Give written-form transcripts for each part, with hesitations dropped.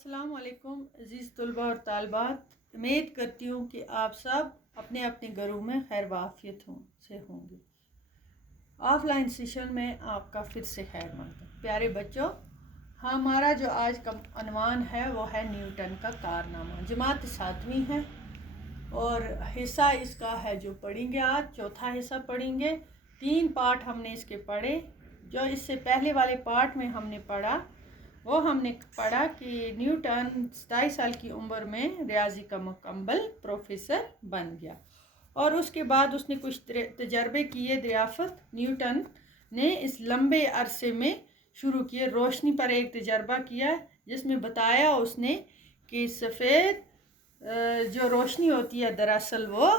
अस्सलाम वालेकुम अज़ीज़ तलबा और तालबात। उम्मीद करती हूँ कि आप सब अपने अपने घरों में खैर वाफियत से होंगे। ऑफलाइन सेशन में आपका फिर से खैर मकदम। प्यारे बच्चों, हमारा जो आज का अनवान है वो है न्यूटन का कारनामा। जमात 7वीं है और हिस्सा इसका है जो पढ़ेंगे आज, चौथा हिस्सा पढ़ेंगे। 3 पार्ट हमने इसके पढ़े। जो इससे पहले वाले पार्ट में हमने पढ़ा वो हमने पढ़ा कि न्यूटन 27 साल की उम्र में रियाजी का मुकम्मल प्रोफेसर बन गया और उसके बाद उसने कुछ तजर्बे किए। दरियाफ़त न्यूटन ने इस लंबे अरसे में शुरू किए। रोशनी पर एक तजर्बा किया जिसमें बताया उसने कि सफ़ेद जो रोशनी होती है दरअसल वो,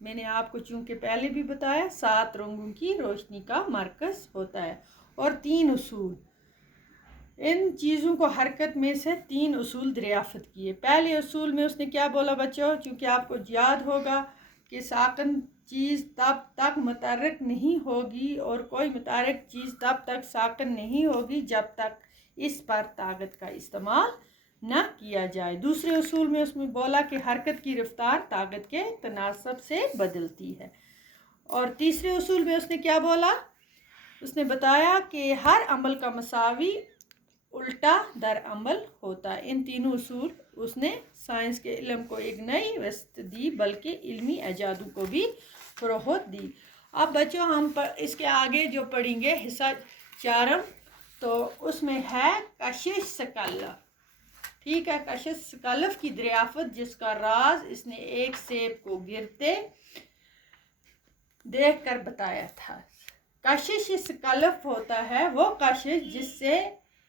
मैंने आपको चूँकि पहले भी बताया, 7 रंगों की रोशनी का मरकज़ होता है। और 3 उसूल, इन चीज़ों को हरकत में से 3 उसूल दरियाफ़त किए। पहले उसूल में उसने क्या बोला बच्चों, क्योंकि आपको याद होगा कि साकन चीज़ तब तक मुतहर्रिक नहीं होगी और कोई मुतहर्रिक चीज़ तब तक साकन नहीं होगी जब तक इस पर ताकत का इस्तेमाल न किया जाए। दूसरे उसूल में उसने बोला कि हरकत की रफ्तार ताकत के तनासब से बदलती है। और तीसरे उसूल में उसने क्या बोला, उसने बताया कि हर अमल का मसावी उल्टा दर अमल होता है। इन तीनों उसूल उसने साइंस के इल्म को एक नई वसत दी, बल्कि इल्मी इजादों को भी फ़रोग़ दी। अब बच्चों हम इसके आगे जो पढ़ेंगे हिस्सा 4, तो उसमें है कशिश सकल्लफ़। ठीक है, कशिश सकल्लफ़ की दरियाफ़त, जिसका राज इसने एक सेब को गिरते देख कर बताया था। कशिश सकल्लफ़ होता है वो कशिश जिससे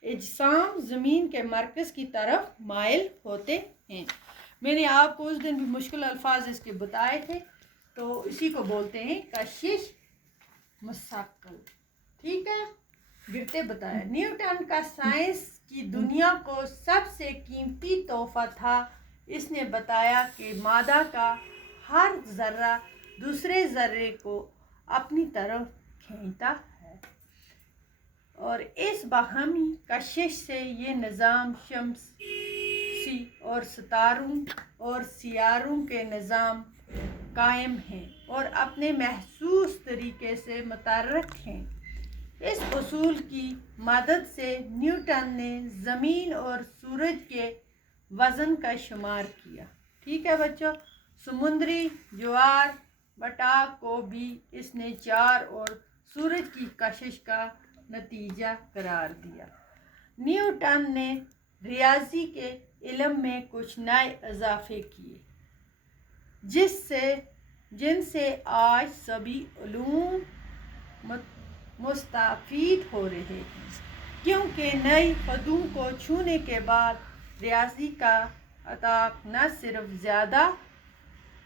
इज्साम ज़मीन के मरकज़ की तरफ माइल होते हैं। मैंने आपको उस दिन भी मुश्किल अल्फाज इसके बताए थे, तो इसी को बोलते हैं कशिश मुस्तक़िल। ठीक है, गिरते बताया। न्यूटन का साइंस की दुनिया को सबसे कीमती तोहफा था। इसने बताया कि मादा का हर ज़र्रा दूसरे ज़र्रे को अपनी तरफ खींचता है और इस बाहमी कशिश से ये निज़ाम शम्सी और सितारों और सियारों के निज़ाम कायम हैं और अपने महसूस तरीके से मुतहर्रिक हैं। इस उसूल की मदद से न्यूटन ने ज़मीन और सूरज के वज़न का शुमार किया। ठीक है बच्चों, समुद्री ज्वार बटाव को भी इसने 4 और सूरज की कशिश का नतीजा करार दिया। न्यूटन ने रियाजी के इल्म में कुछ नए इजाफे किए जिनसे आज सभी उलूम मुस्तफीद हो रहे हैं, क्योंकि नई हदों को छूने के बाद रियाजी का अताक न सिर्फ ज़्यादा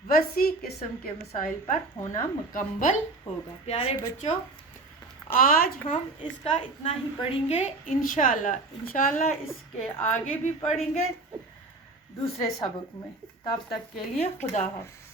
वसी किस्म के मसाइल पर होना मुकम्मल होगा। प्यारे बच्चों, आज हम इसका इतना ही पढ़ेंगे। इंशाल्लाह इसके आगे भी पढ़ेंगे दूसरे सबक में। तब तक के लिए खुदा हाफ़िज़।